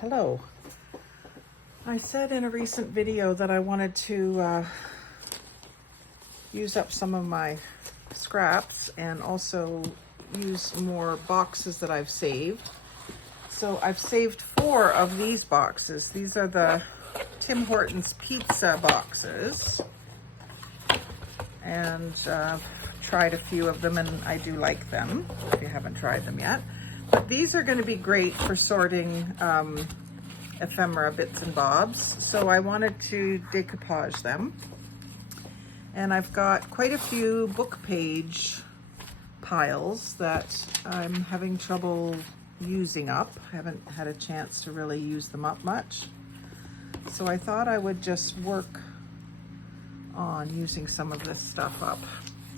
Hello. I said in a recent video that I wanted to use up some of my scraps and also use more boxes that I've saved. So I've saved 4 of these boxes. These are the Tim Hortons pizza boxes. And tried a few of them and I do like them, if you haven't tried them yet. But these are going to be great for sorting ephemera bits and bobs. So I wanted to decoupage them. And I've got quite a few book page piles that I'm having trouble using up. I haven't had a chance to really use them up much. So I thought I would just work on using some of this stuff up.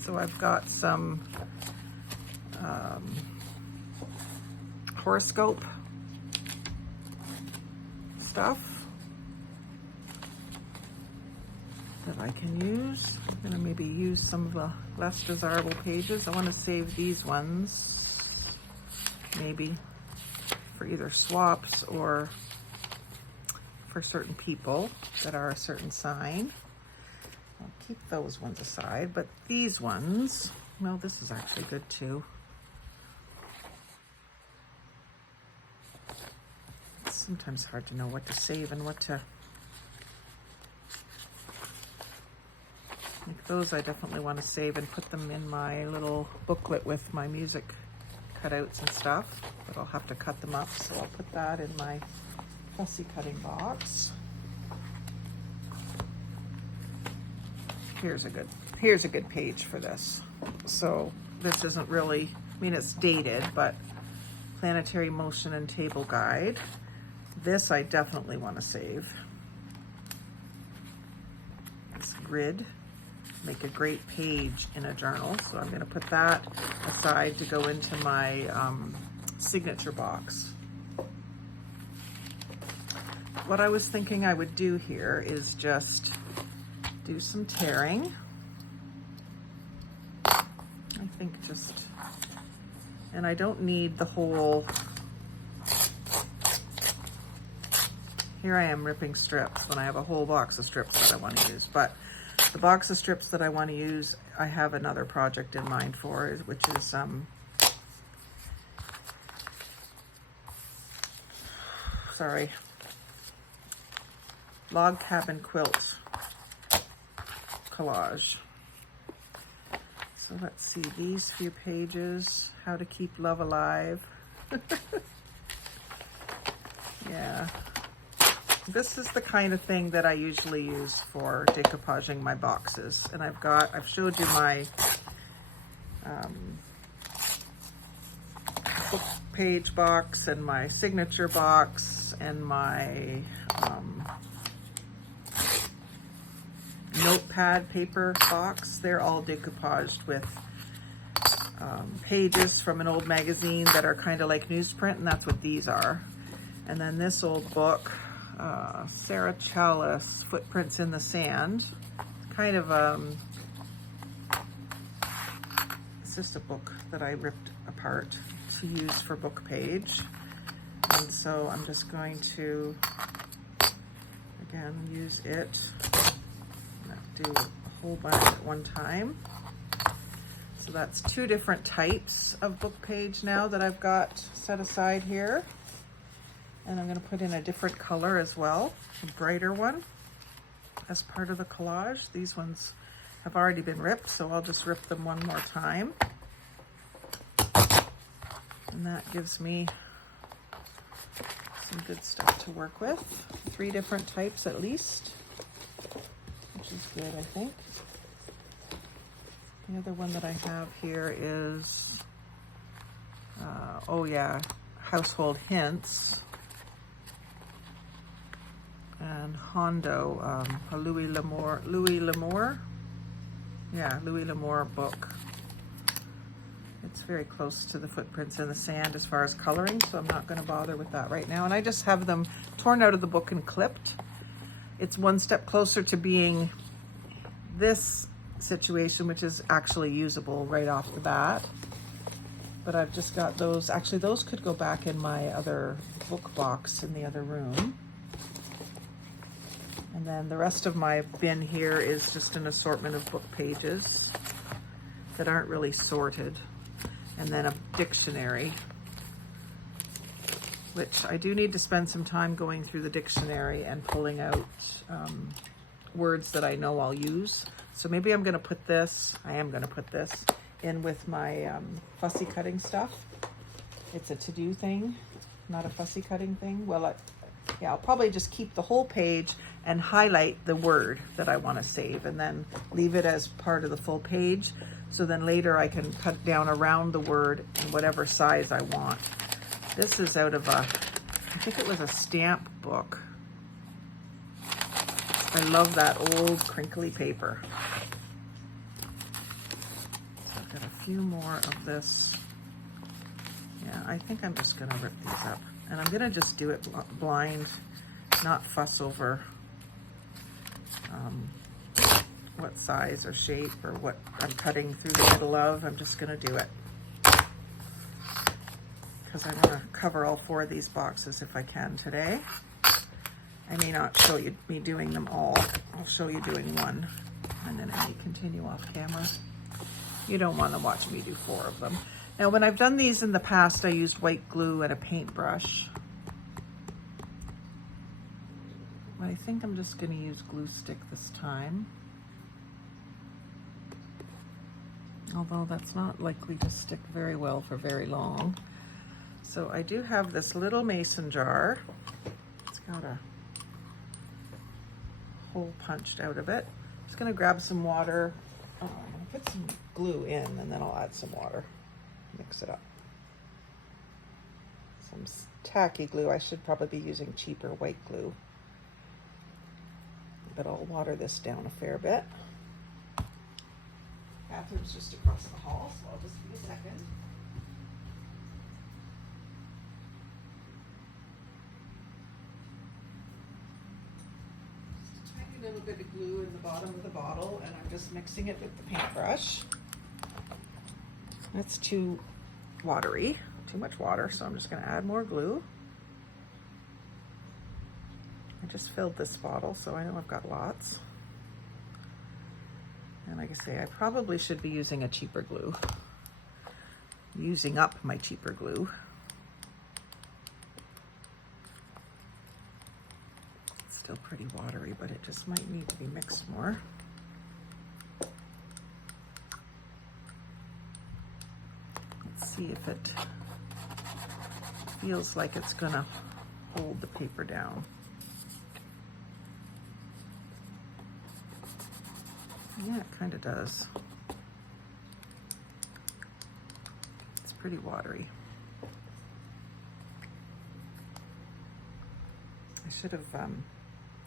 So I've got some horoscope stuff that I can use. I'm gonna maybe use some of the less desirable pages. I want to save these ones maybe for either swaps or for certain people that are a certain sign. I'll keep those ones aside, but these ones, well, this is actually good too. It's sometimes hard to know what to save and what to... Like those I definitely want to save and put them in my little booklet with my music cutouts and stuff, but I'll have to cut them up, so I'll put that in my fussy cutting box. Here's a good page for this. So this isn't really, I mean, it's dated, but planetary motion and table guide. This I definitely want to save. This grid, make a great page in a journal. So I'm going to put that aside to go into my signature box. What I was thinking I would do here is just do some tearing. I think just, and I don't need the whole, here I am ripping strips when I have a whole box of strips that I want to use, but the box of strips that I want to use, I have another project in mind for, which is log cabin quilt collage. So let's see, these few pages, how to keep love alive. Yeah, this is the kind of thing that I usually use for decoupaging my boxes. And I've showed you my book page box and my signature box and my notepad paper box. They're all decoupaged with pages from an old magazine that are kind of like newsprint, and that's what these are. And then this old book, Sarah Chalice, Footprints in the Sand, kind of it's just a book that I ripped apart to use for book page. And so I'm just going to again use it, not do a whole bunch at one time. So that's 2 different types of book page now that I've got set aside here. And I'm going to put in a different color as well, a brighter one, as part of the collage. These ones have already been ripped, so I'll just rip them one more time. And that gives me some good stuff to work with. 3 different types at least, which is good, I think. The other one that I have here is, oh yeah, Household Hints. And Hondo, a Louis L'Amour book. It's very close to the Footprints in the Sand as far as coloring, so I'm not going to bother with that right now. And I just have them torn out of the book and clipped. It's one step closer to being this situation, which is actually usable right off the bat. but I've just got those. Actually, those could go back in my other book box in the other room. And then the rest of my bin here is just an assortment of book pages that aren't really sorted. And then a dictionary, which I do need to spend some time going through the dictionary and pulling out words that I know I'll use. So maybe I'm gonna put this, I am gonna put this in with my fussy cutting stuff. It's a to-do thing, not a fussy cutting thing. Well, yeah, I'll probably just keep the whole page and highlight the word that I want to save and then leave it as part of the full page. So then later I can cut down around the word in whatever size I want. This is out of I think it was a stamp book. I love that old crinkly paper. So I've got a few more of this. Yeah, I think I'm just gonna rip these up. And I'm gonna just do it blind, not fuss over what size or shape or what I'm cutting through the middle of. I'm just gonna do it. Because I'm gonna cover all 4 of these boxes if I can today. I may not show you me doing them all. I'll show you doing one and then I may continue off camera. You don't wanna watch me do 4 of them. Now, when I've done these in the past, I used white glue and a paintbrush. But I think I'm just gonna use glue stick this time. Although that's not likely to stick very well for very long. So I do have this little mason jar. It's got a hole punched out of it. I'm just gonna grab some water. I'm gonna put some glue in and then I'll add some water. Mix it up. Some tacky glue. I should probably be using cheaper white glue. But I'll water this down a fair bit. Bathroom's just across the hall, so I'll just give a second. Just a tiny little bit of glue in the bottom of the bottle, and I'm just mixing it with the paintbrush. That's too watery, too much water, so I'm just gonna add more glue. I just filled this bottle, so I know I've got lots. And like I say, I probably should be using a cheaper glue. Using up my cheaper glue. It's still pretty watery, but it just might need to be mixed more. Let's see if it feels like it's gonna hold the paper down. Yeah, it kind of does. It's pretty watery. I should have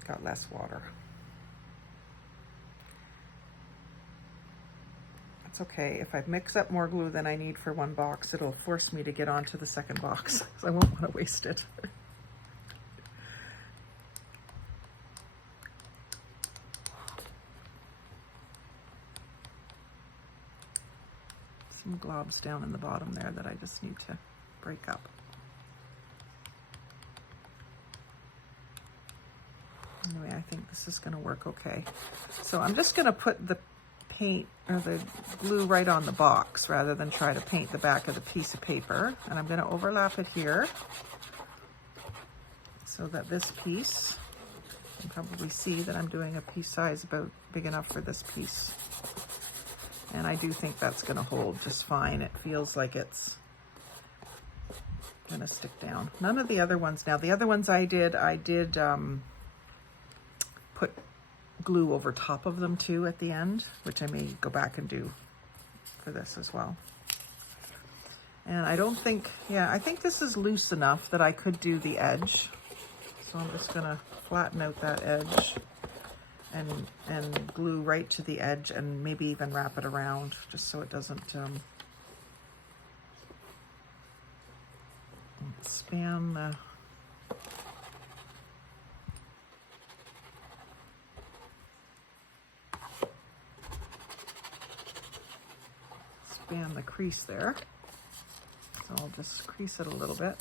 got less water. It's okay. If I mix up more glue than I need for one box, it'll force me to get onto the second box, because I won't want to waste it. Some globs down in the bottom there that I just need to break up. Anyway, I think this is gonna work okay. So I'm just gonna put the paint or the glue right on the box rather than try to paint the back of the piece of paper. And I'm gonna overlap it here so that this piece, you can probably see that I'm doing a piece size about big enough for this piece. And I do think that's gonna hold just fine. It feels like it's gonna stick down. None of the other ones now. The other ones I did put glue over top of them too at the end, which I may go back and do for this as well. And I don't think, yeah, I think this is loose enough that I could do the edge. So I'm just gonna flatten out that edge and glue right to the edge and maybe even wrap it around just so it doesn't span the crease there. So I'll just crease it a little bit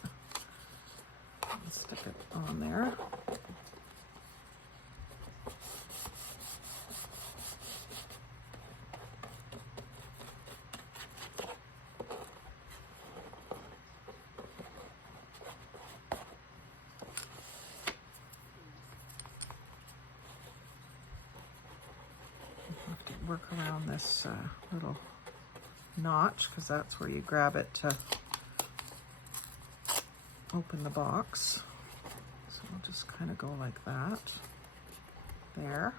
and stick it on there. Work around this little notch because that's where you grab it to open the box. So we'll just kind of go like that. There.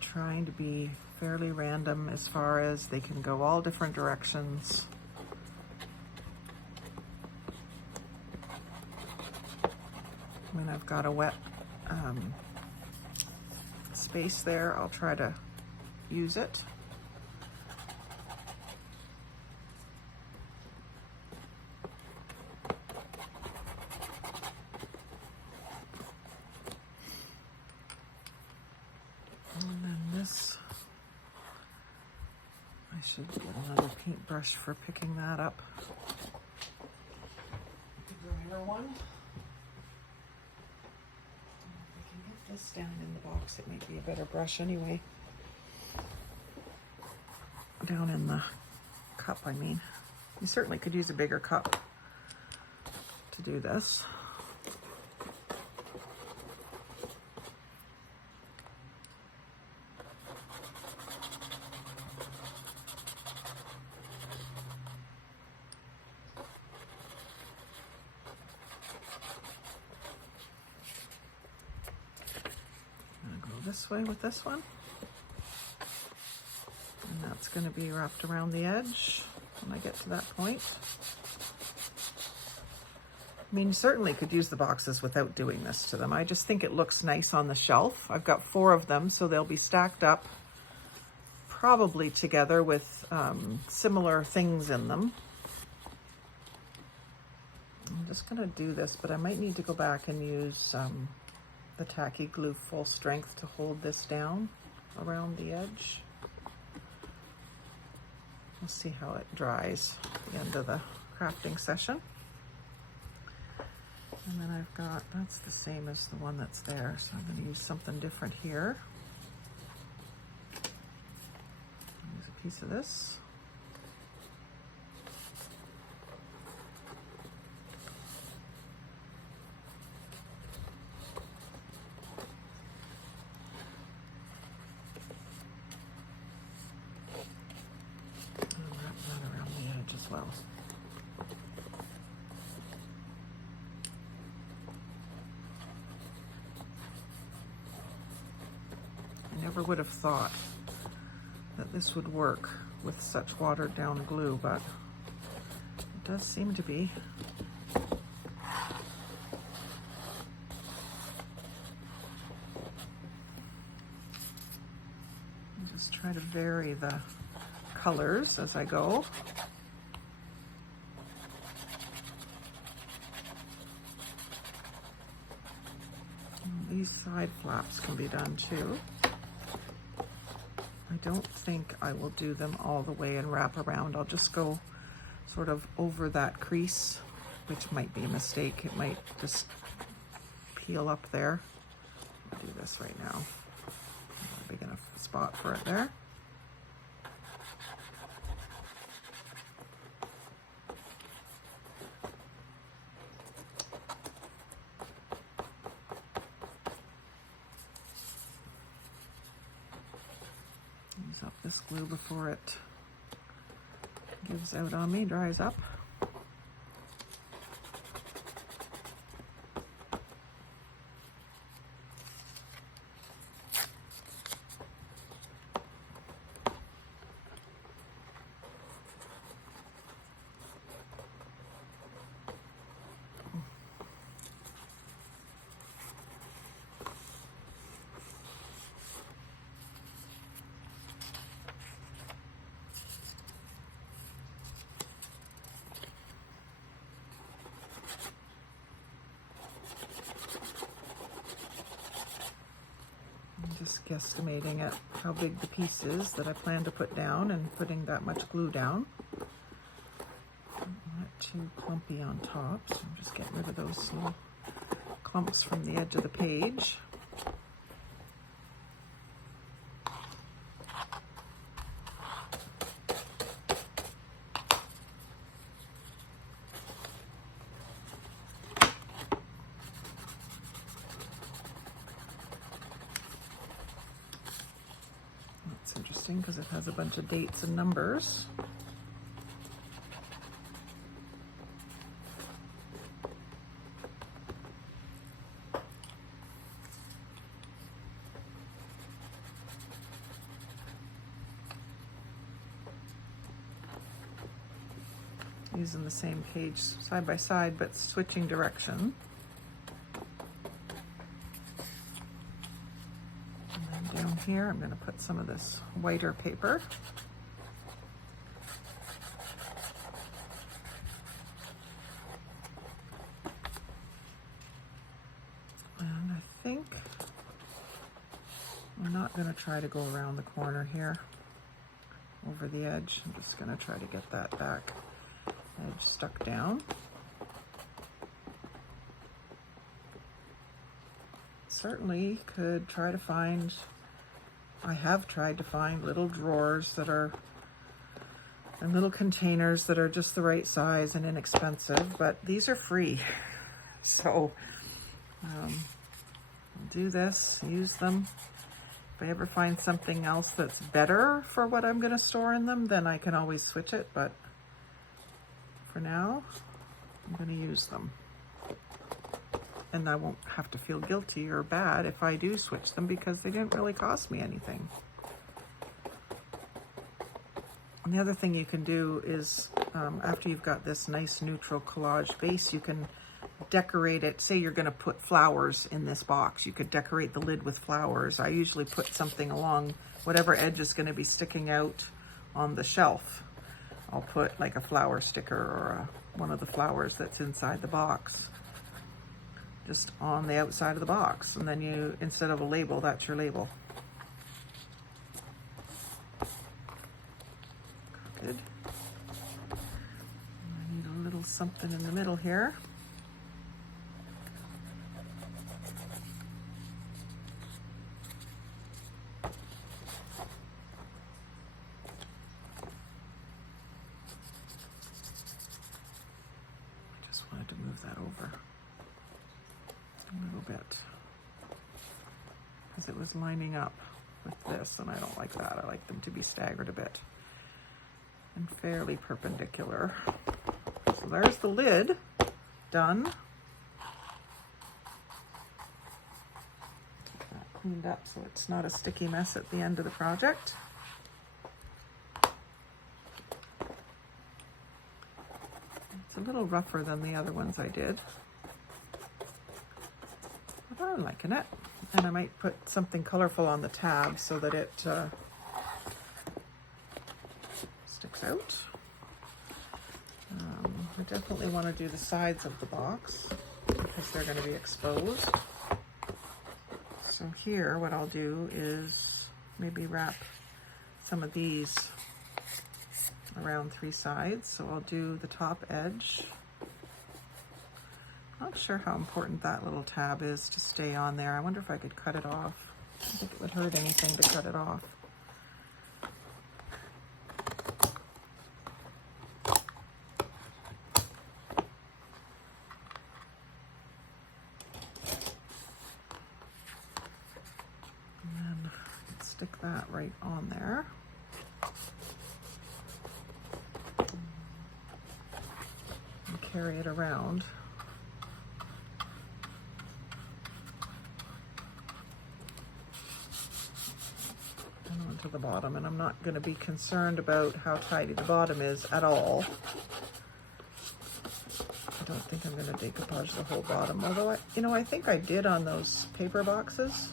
Trying to be fairly random as far as they can go all different directions. When I've got a wet space there, I'll try to use it. I should get another paintbrush for picking that up. Drier one. If I can get this down in the box, it might be a better brush anyway. Down in the cup, I mean. You certainly could use a bigger cup to do this. This way with this one, and that's going to be wrapped around the edge when I get to that point. I mean, you certainly could use the boxes without doing this to them. I just think it looks nice on the shelf. I've got 4 of them, so they'll be stacked up probably together with similar things in them. I'm just going to do this, but I might need to go back and use the tacky glue full strength to hold this down around the edge. We'll see how it dries at the end of the crafting session. And then I've got, that's the same as the one that's there, so I'm going to use something different here. Use a piece of this. Well, I never would have thought that this would work with such watered down glue, but it does seem to be. Just try to vary the colors as I go. These side flaps can be done too. I don't think I will do them all the way and wrap around. I'll just go sort of over that crease, which might be a mistake. It might just peel up there. I'll do this right now. Not a big enough spot for it there. Use up this glue before it gives out on me, dries up. guesstimating at how big the piece is that I plan to put down and putting that much glue down. Not too clumpy on top, so I'm just getting rid of those little clumps from the edge of the page. That's interesting because it has a bunch of dates and numbers. Using the same page side by side, but switching direction. And then down here, I'm going to put some of this whiter paper. And I think I'm not going to try to go around the corner here over the edge. I'm just going to try to get that back edge stuck down. Certainly could try to find, I have tried to find little drawers that are, and little containers that are just the right size and inexpensive, but these are free. So I'll do this, use them. If I ever find something else that's better for what I'm going to store in them, then I can always switch it, but for now, I'm going to use them. And I won't have to feel guilty or bad if I do switch them because they didn't really cost me anything. And the other thing you can do is, after you've got this nice neutral collage base, you can decorate it. Say you're going to put flowers in this box. You could decorate the lid with flowers. I usually put something along whatever edge is going to be sticking out on the shelf. I'll put like a flower sticker or one of the flowers that's inside the box just on the outside of the box, and then you, instead of a label, that's your label. Good. I need a little something in the middle here. To move that over a little bit because it was lining up with this, and I don't like that. I like them to be staggered a bit and fairly perpendicular. So there's the lid done. Get that cleaned up so it's not a sticky mess at the end of the project. It's a little rougher than the other ones I did, but I'm liking it. And I might put something colorful on the tab so that it sticks out. I definitely want to do the sides of the box because they're going to be exposed. So here what I'll do is maybe wrap some of these around 3 sides. So I'll do the top edge. Not sure how important that little tab is to stay on there. I wonder if I could cut it off. I don't think it would hurt anything to cut it off. And then stick that right on there. Carry it around. And onto the bottom, and I'm not going to be concerned about how tidy the bottom is at all. I don't think I'm going to decoupage the whole bottom, although I think I did on those paper boxes.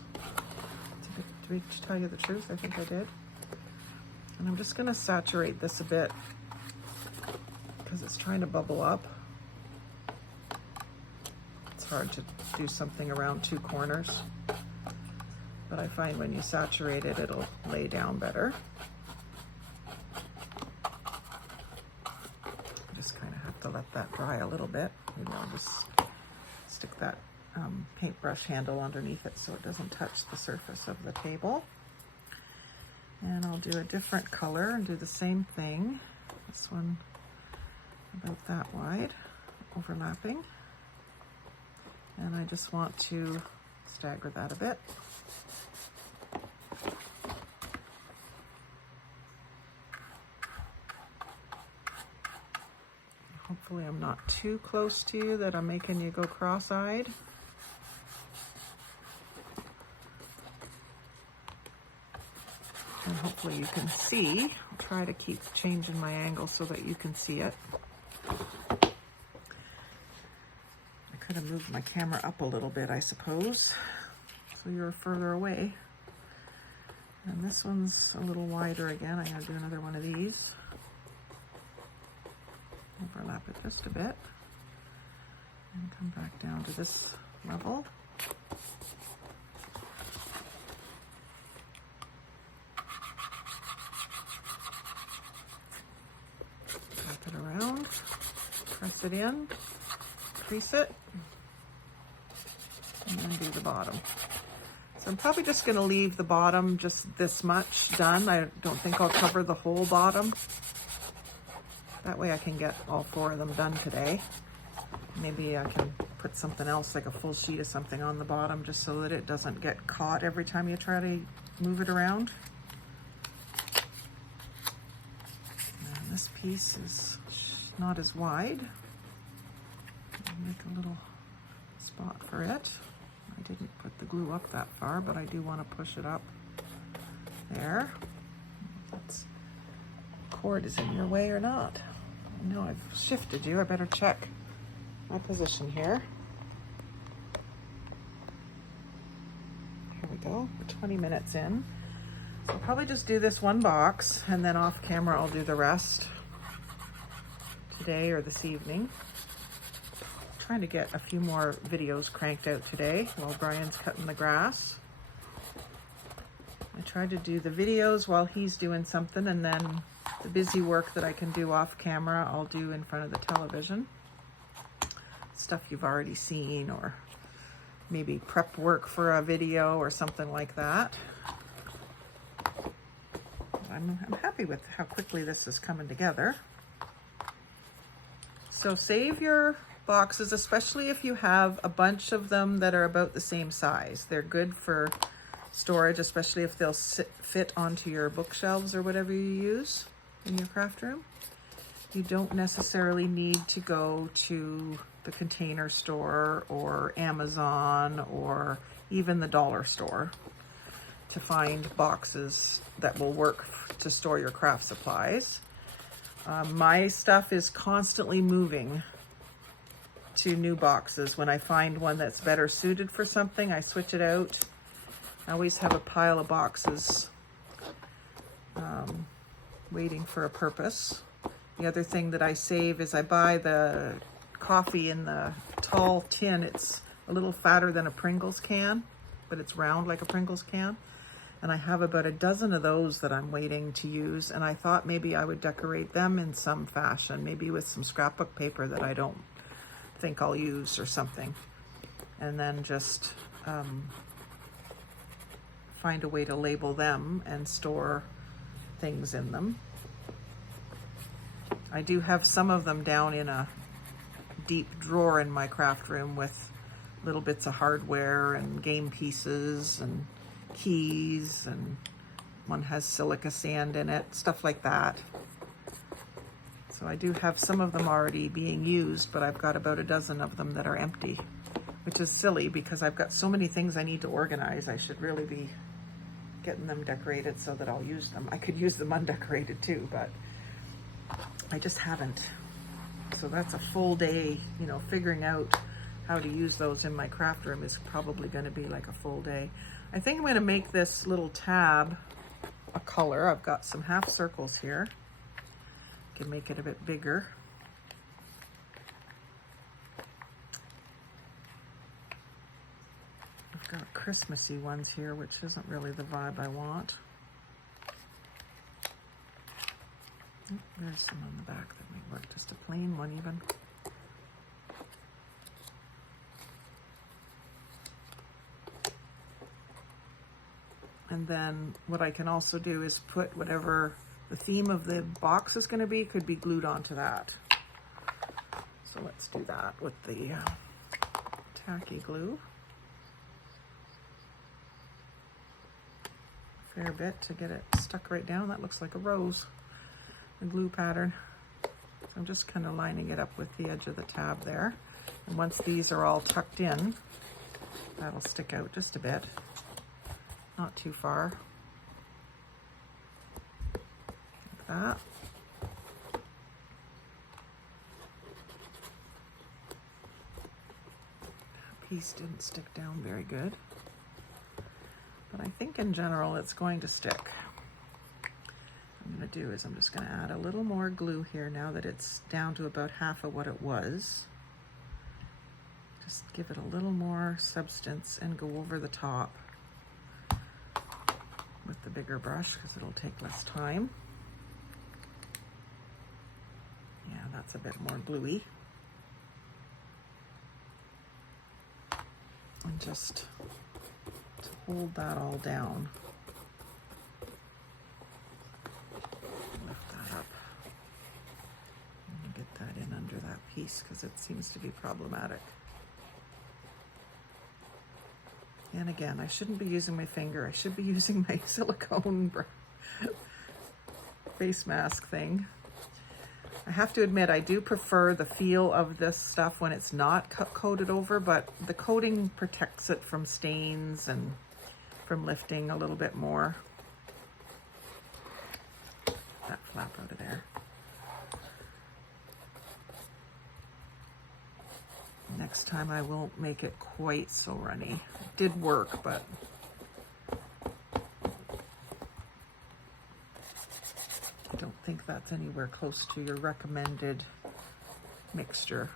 To tell you the truth, I think I did. And I'm just going to saturate this a bit because it's trying to bubble up. Hard to do something around 2 corners, but I find when you saturate it, it'll lay down better. Just kind of have to let that dry a little bit. Maybe I'll just stick that paintbrush handle underneath it so it doesn't touch the surface of the table. And I'll do a different color and do the same thing. This one about that wide, overlapping. And I just want to stagger that a bit. Hopefully I'm not too close to you that I'm making you go cross-eyed. And hopefully you can see. I'll try to keep changing my angle so that you can see it. I could have moved my camera up a little bit, I suppose, so you're further away. And this one's a little wider again. I'm gonna do another one of these. Overlap it just a bit. And come back down to this level. Wrap it around, press it in, crease it, and then do the bottom. So I'm probably just going to leave the bottom just this much done. I don't think I'll cover the whole bottom. That way I can get all 4 of them done today. Maybe I can put something else, like a full sheet of something on the bottom, just so that it doesn't get caught every time you try to move it around. And this piece is not as wide. I'll make a little spot for it. I didn't put the glue up that far, but I do want to push it up there. That's cord is in your way or not. I know I've shifted you. I better check my position here. Here we go. We're 20 minutes in. So I'll probably just do this one box, and then off camera I'll do the rest today or this evening. I'm trying to get a few more videos cranked out today while Brian's cutting the grass. I try to do the videos while he's doing something, and then the busy work that I can do off camera, I'll do in front of the television. Stuff you've already seen, or maybe prep work for a video or something like that. I'm happy with how quickly this is coming together. So save your boxes, especially if you have a bunch of them that are about the same size. They're good for storage, especially if they'll fit onto your bookshelves or whatever you use in your craft room. You don't necessarily need to go to the Container Store or Amazon or even the dollar store to find boxes that will work to store your craft supplies. My stuff is constantly moving to new boxes. When I find one that's better suited for something, I switch it out. I always have a pile of boxes waiting for a purpose. The other thing that I save is I buy the coffee in the tall tin. It's a little fatter than a Pringles can, but it's round like a Pringles can. And I have about a dozen of those that I'm waiting to use. And I thought maybe I would decorate them in some fashion, maybe with some scrapbook paper that I don't think I'll use or something. And then just find a way to label them and store things in them. I do have some of them down in a deep drawer in my craft room with little bits of hardware and game pieces and keys, and one has silica sand in it, stuff like that. So I do have some of them already being used, but I've got about a dozen of them that are empty, which is silly because I've got so many things I need to organize. I should really be getting them decorated so that I'll use them. I could use them undecorated too, but I just haven't. So that's a full day, you know, figuring out how to use those in my craft room is probably going to be like a full day. I think I'm going to make this little tab a color. I've got some half circles here. Can make it a bit bigger. I've got Christmassy ones here, which isn't really the vibe I want. Oh, there's some on the back that might work, just a plain one even. And then what I can also do is put whatever the theme of the box is going to be, could be glued onto that. So let's do that with the tacky glue. A fair bit to get it stuck right down. That looks like a rose, the glue pattern. So I'm just kind of lining it up with the edge of the tab there. And once these are all tucked in, that'll stick out just a bit. Not too far, like that. That piece didn't stick down very good, but I think in general it's going to stick. What I'm going to do is I'm just going to add a little more glue here now that it's down to about half of what it was. Just give it a little more substance and go over the top with the bigger brush because it'll take less time. Yeah, that's a bit more gluey. And just to hold that all down, lift that up and get that in under that piece because it seems to be problematic. And again, I shouldn't be using my finger. I should be using my silicone face mask thing. I have to admit, I do prefer the feel of this stuff when it's not coated over, but the coating protects it from stains and from lifting a little bit more. That flap out of there. Next time I won't make it quite so runny. It did work, but I don't think that's anywhere close to your recommended mixture.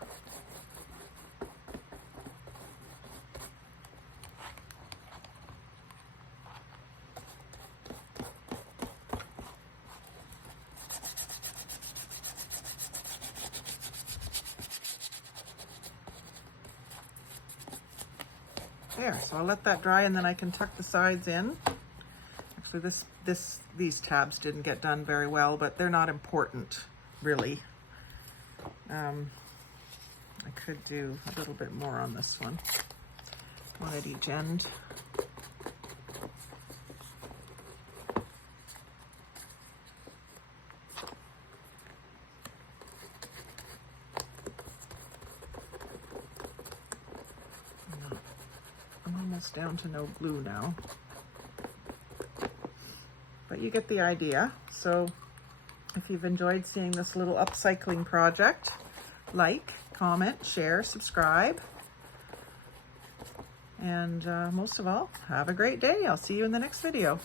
There, so I'll let that dry and then I can tuck the sides in. Actually, these tabs didn't get done very well, but they're not important, really. I could do a little bit more on this one, one at each end. Down to no glue now, but you get the idea. So if you've enjoyed seeing this little upcycling project, like, comment, share, subscribe, and most of all, have a great day. I'll see you in the next video.